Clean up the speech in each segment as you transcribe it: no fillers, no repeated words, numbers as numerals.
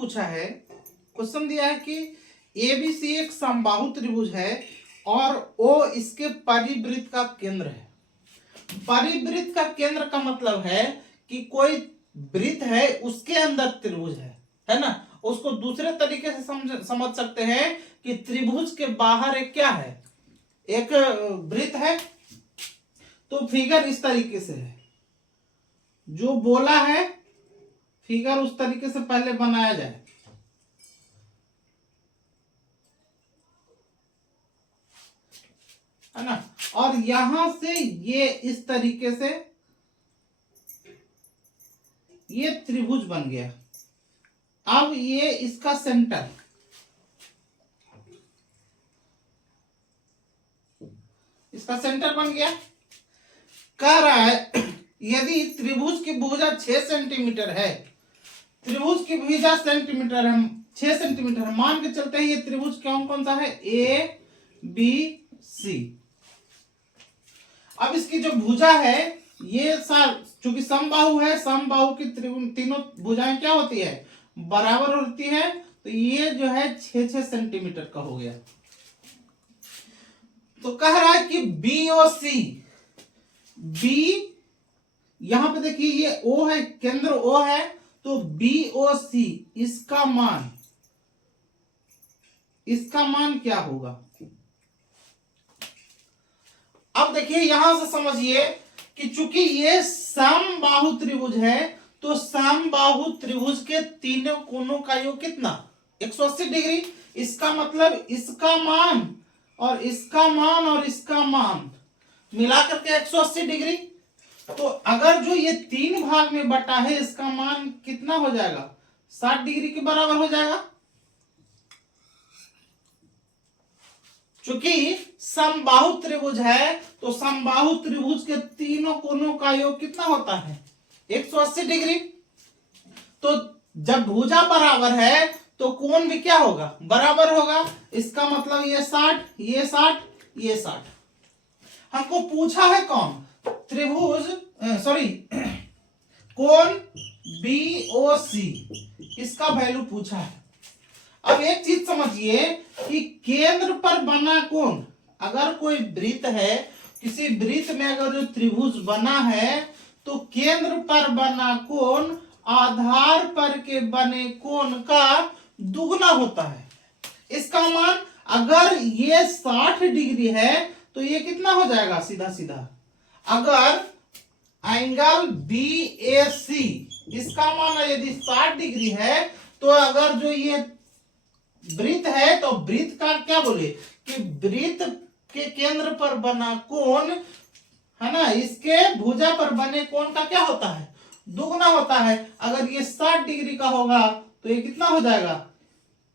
पूछा है, क्वेश्चन दिया है कि एबीसी एक समबाहु त्रिभुज है और ओ इसके परिवृत्त का केंद्र है। परिवृत्त का केंद्र का मतलब है कि कोई वृत्त है उसके अंदर त्रिभुज है ना। उसको दूसरे तरीके से समझ सकते हैं कि त्रिभुज के बाहर एक क्या है, एक वृत्त है। तो फिगर इस तरीके से है, जो बोला है फिगर उस तरीके से पहले बनाया जाए। है ना, और यहां से ये इस तरीके से ये त्रिभुज बन गया। अब ये इसका सेंटर, इसका सेंटर बन गया। कह रहा है यदि त्रिभुज की भुजा 6 सेंटीमीटर है, त्रिभुज की भुजा सेंटीमीटर है, 6 सेंटीमीटर है, मान के चलते हैं ये त्रिभुज कौन कौन सा है, ए बी सी। अब इसकी जो भुजा है ये चूंकि समबाहु है, समबाहु की तीनों भुजाएं क्या होती है, बराबर होती है। तो ये जो है 6-6 सेंटीमीटर का हो गया। तो कह रहा है कि बी ओ सी, बी यहां पे देखिए ये ओ है, केंद्र ओ है, तो बी ओ सी इसका मान क्या होगा। अब देखिए यहां से समझिए कि चूंकि ये समबाहु त्रिभुज है, तो समबाहु त्रिभुज के तीनों कोनों का योग कितना, 180 डिग्री। इसका मतलब इसका मान और इसका मान और इसका मान मिलाकर के 180 डिग्री। तो अगर जो ये 3 भाग में बटा है, इसका मान कितना हो जाएगा, 60 डिग्री के बराबर हो जाएगा। चूंकि समबाहु त्रिभुज है, तो समबाहु त्रिभुज के तीनों कोनों का योग कितना होता है, 180 डिग्री। तो जब भुजा बराबर है तो कोण भी क्या होगा, बराबर होगा। इसका मतलब ये 60, ये 60, ये 60। हमको पूछा है कौन, त्रिभुज कोण बीओसी, इसका वैल्यू पूछा है। अब एक चीज समझिए कि केंद्र पर बना कोण, अगर कोई वृत्त है, किसी वृत्त में अगर जो त्रिभुज बना है, तो केंद्र पर बना कोण आधार पर के बने कोण का दुगना होता है। इसका मान अगर ये 60 डिग्री है तो ये कितना हो जाएगा, सीधा सीधा अगर एंगल बी ए सी इसका मान यदि 60 डिग्री है, तो अगर जो ये वृत्त है तो वृत्त का क्या बोले कि वृत्त के केंद्र पर बना कोण है ना, इसके भुजा पर बने कोण का क्या होता है, दुगना होता है। अगर ये 60 डिग्री का होगा तो ये कितना हो जाएगा,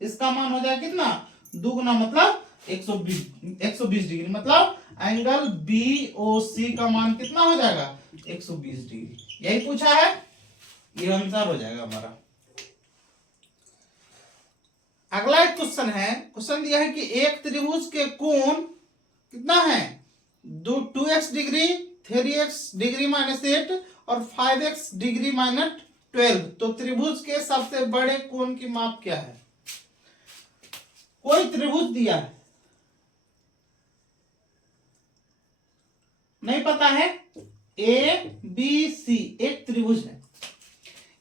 इसका मान हो जाएगा कितना, दुगना, मतलब 120 डिग्री। मतलब एंगल बीओसी का मान कितना हो जाएगा, 120 डिग्री। यही पूछा है, ये आंसर हो जाएगा हमारा। अगला एक क्वेश्चन है, क्वेश्चन दिया है कि एक त्रिभुज के कोण कितना है, 2x डिग्री, 3x डिग्री -8 और 5x डिग्री -12। तो त्रिभुज के सबसे बड़े कोण की माप क्या है। कोई त्रिभुज दिया है, नहीं पता है, ए बी सी एक त्रिभुज है,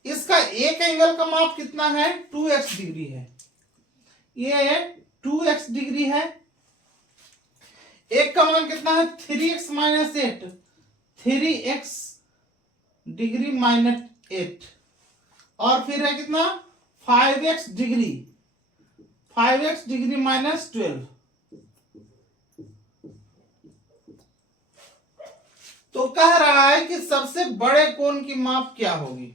इसका एक एंगल का माप कितना है, 2x डिग्री है, ये 2x डिग्री है। एक का मान कितना है, 3x -8, 3x डिग्री -8 और फिर है कितना, 5x डिग्री, 5x डिग्री -12। तो कह रहा है कि सबसे बड़े कोण की माप क्या होगी।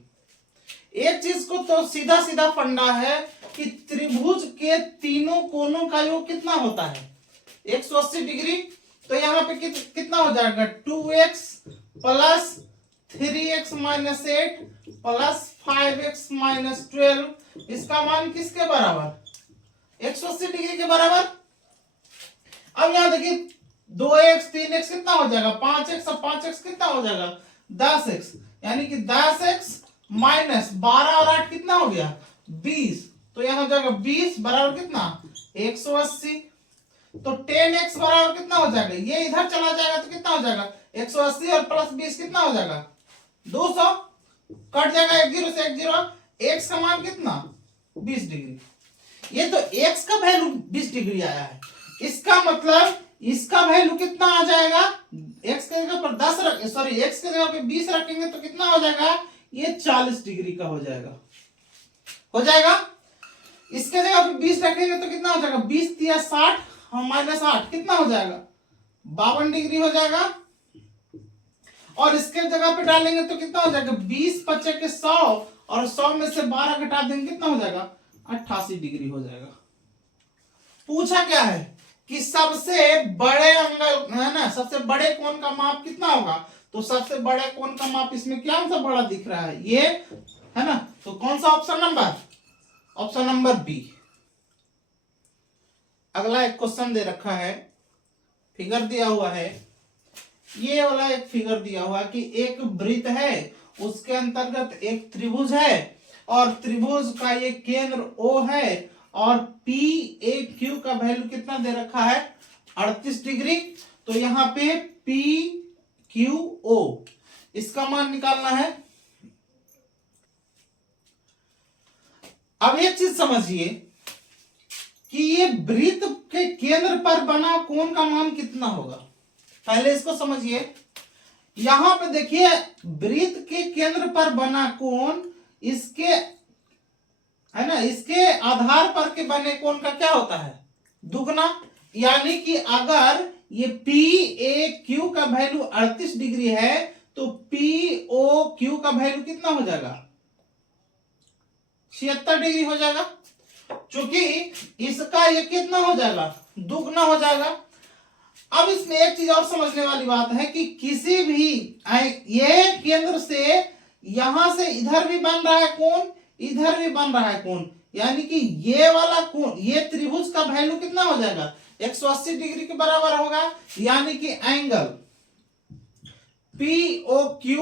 एक चीज को तो सीधा सीधा फंडा है कि त्रिभुज के तीनों कोणों का योग कितना होता है, 180 डिग्री। तो यहाँ पे कितना हो जाएगा, 2x plus 3x -8 plus 5x -12। इसका मान किसके बराबर, 180 डिग्री के बराबर। अब यहाँ देखिए 2x 3x कितना हो जाएगा, 5x और 5x कितना हो जाएगा, 10x, यानी कि 10x -12 और 8 कितना हो गया, 20। तो यहाँ हो जाएगा 20 बराबर कितना 180। तो 10x बराबर कितना हो जाएगा, ये इधर चला जाएगा तो कितना हो जाएगा 180 और प्लस 20 कितना हो जाएगा 200, कट जाएगा एक जीरो से एक जीरो। x का मान कितना 20 डिग्री। ये तो x का वैल्यू 20 डिग्री आया है, इसका मतलब इसका वैल्यू कितना आ जाएगा, x के जगह पर 10 रख सॉरी x के जगह पे 20 रखेंगे तो कितना हो जाएगा, ये 40 डिग्री का हो जाएगा, हो जाएगा। इसके जगह पे 20 रखेंगे तो कितना हो जाएगा 20 तिया 60 और माइनस 8 कितना हो जाएगा 52 डिग्री हो जाएगा। और इसके जगह पे डालेंगे तो कितना हो जाएगा 20 पचे के 100 और 100 में से 12 घटा देंगे कितना हो जाएगा 88 डिग्री हो जाएगा। पूछा क्या है कि सबसे बड़े एंगल है ना, सबसे बड़े कोण का माप कितना होगा, तो सबसे बड़े कोण का माप इसमें क्या सा बड़ा दिख रहा है ये है ना, तो कौन सा ऑप्शन नंबर बी। अगला एक क्वेश्चन दे रखा है, फिगर दिया हुआ है, ये वाला एक फिगर दिया हुआ कि एक वृत्त है, उसके अंतर्गत एक त्रिभुज है और त्रिभुज का ये केंद्र O है और PAQ का वैल्यू कितना दे रखा है 38 डिग्री। तो यहाँ पे PQO इसका मान निकालना है। अब एक चीज समझिए कि ये वृत्त के केंद्र पर बना कोण का मान कितना होगा, पहले इसको समझिए। यहां पे देखिए वृत्त के केंद्र पर बना कोण इसके है ना, इसके आधार पर के बने कोण का क्या होता है दुगना, यानी कि अगर ये PAQ का वैल्यू 38 डिग्री है तो POQ का वैल्यू कितना हो जाएगा 76 डिग्री हो जाएगा, क्योंकि इसका ये कितना हो जाएगा दुगना हो जाएगा। अब इसमें एक चीज और समझने वाली बात है कि किसी भी ये केंद्र से यहां से इधर भी बन रहा है कोण, इधर भी बन रहा है कोण, यानी कि ये वाला कोण ये त्रिभुज का वैल्यू कितना हो जाएगा 180 डिग्री के बराबर होगा, यानी कि एंगल POQ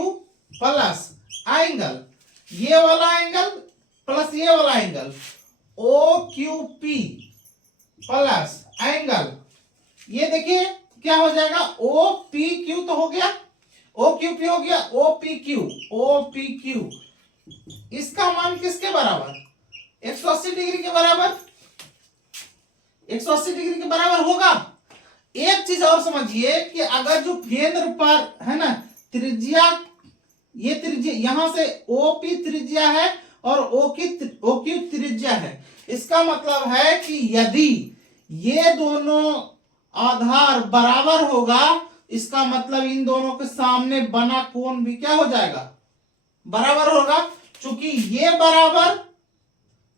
प्लस एंगल ये वाला एंगल प्लस ये वाला एंगल OQP प्लस एंगल ये देखिए क्या हो जाएगा OPQ तो हो गया, OQP हो गया, OPQ इसका मान किसके बराबर 180 डिग्री के बराबर, 180 डिग्री के बराबर होगा। एक चीज और समझिए कि अगर जो केंद्र पर है ना त्रिज्या, ये त्रिज्या यहां से OP त्रिज्या है और OQ त्रिज्या है, इसका मतलब है कि यदि ये दोनों आधार बराबर होगा, इसका मतलब इन दोनों के सामने बना कोण भी क्या हो जाएगा बराबर होगा। चूंकि ये बराबर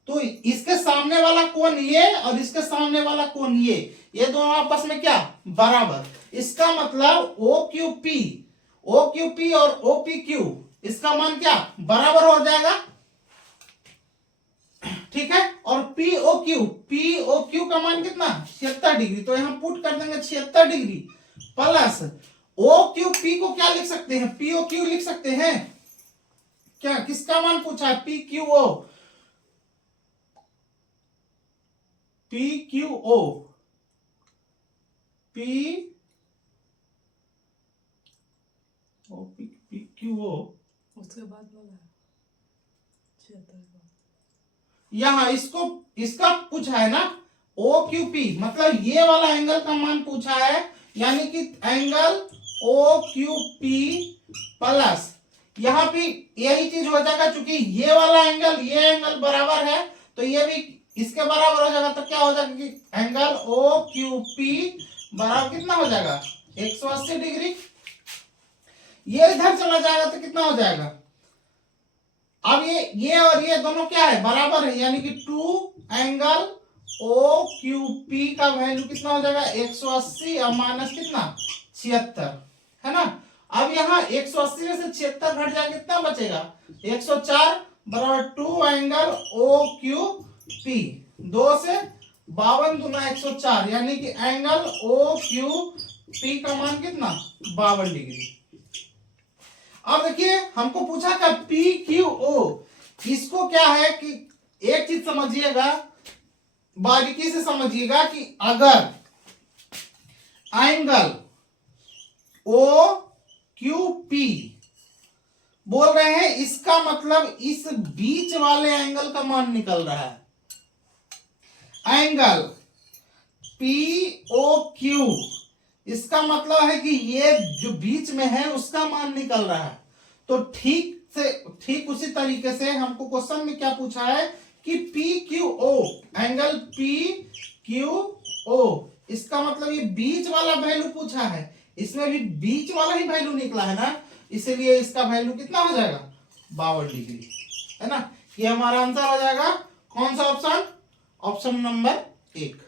तो इसके सामने वाला कोण ये और इसके सामने वाला कोण ये दोनों आपस में क्या बराबर, इसका मतलब OQP और OPQ इसका मान क्या बराबर हो जाएगा, ठीक है। और POQ का मान कितना 76 डिग्री, तो यहां पुट कर देंगे 76 डिग्री प्लस OQP को क्या लिख सकते हैं POQ लिख सकते हैं क्या, किसका मान पूछा है PQO उसके बाद वाला यहां इसका पूछा है ना OQP, मतलब ये वाला एंगल का मान पूछा है, यानी कि एंगल OQP प्लस यहां भी यही चीज हो जाएगा, चूंकि ये वाला एंगल ये एंगल बराबर है तो ये भी इसके बराबर हो जाएगा, तो क्या हो जाएगा कि एंगल OQP बराबर कितना हो जाएगा 180 डिग्री। ये इधर चला जाएगा तो कितना हो जाएगा, अब ये और ये दोनों क्या है बराबर है, यानी कि 2 एंगल OQP का वैल्यू कितना हो जाएगा 180 और माइनस कितना 76 है ना। अब यहाँ 180 में से 76 घट जाएगा कितना बचेगा 104 बराबर 2 एंगल OQP, 2 से 52 दूना 104, यानी कि एंगल OQP का मान कितना 52 डिग्री। अब देखिए हमको पूछा था PQO, इसको क्या है कि एक चीज समझिएगा, बारीकी से समझिएगा कि अगर एंगल ओ क्यू पी बोल रहे हैं, इसका मतलब इस बीच वाले एंगल का मान निकल रहा है। एंगल पी ओ क्यू, इसका मतलब है कि ये जो बीच में है उसका मान निकल रहा है। तो ठीक उसी तरीके से हमको क्वेश्चन में क्या पूछा है कि P Q O, angle P Q O, इसका मतलब ये बीच वाला वैल्यू पूछा है, इसमें भी बीच वाला ही वैल्यू निकला है ना, इसीलिए इसका वैल्यू कितना हो जाएगा 52 डिग्री, है ना। ये हमारा आंसर हो जाएगा कौन सा ऑप्शन, ऑप्शन नंबर 1।